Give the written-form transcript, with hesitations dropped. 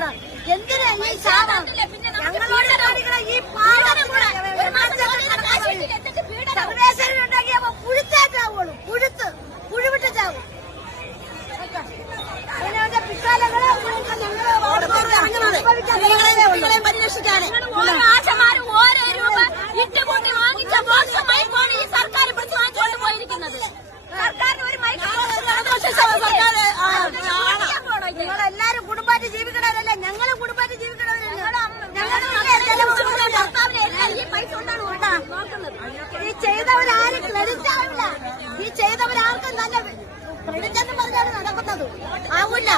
പോകണം. എന്തിനാ ഈ ശാപം? ഞങ്ങളോട് കാണിക്കണ ഈ സർവേശ്വരനുണ്ടാക്കിയപ്പോ പുഴുത്താ ചാവുള്ളൂ. പുഴുവിട്ട് ചാവും. അതിനവന്റെ പിക്കാലകളെ പരിരക്ഷിക്കാന് ഓരോ ആശമാരും ഓരോ രൂപ ഇട്ടുകൂട്ടി വാങ്ങിച്ച ബോക്സുമായി പോണ് ഈ സർക്കാർ പിടിച്ച് വാങ്ങിച്ചുകൊണ്ട് പോയിരിക്കുന്നത്. സർക്കാരിന് ഒരു നിങ്ങളെല്ലാരും കുടുംബമായിട്ട് ജീവിക്കണവരല്ലേ? ഞങ്ങളും കുടുംബമായിട്ട് ജീവിക്കണവരല്ലേ? ഈ ചെയ്തവരാരും ക്രെഡിറ്റ് ആവില്ല. ഈ ചെയ്തവരാർക്കും നല്ല ക്രെഡിറ്റ് എന്ന് പറഞ്ഞാണ് നടക്കുന്നത്. ആവില്ല.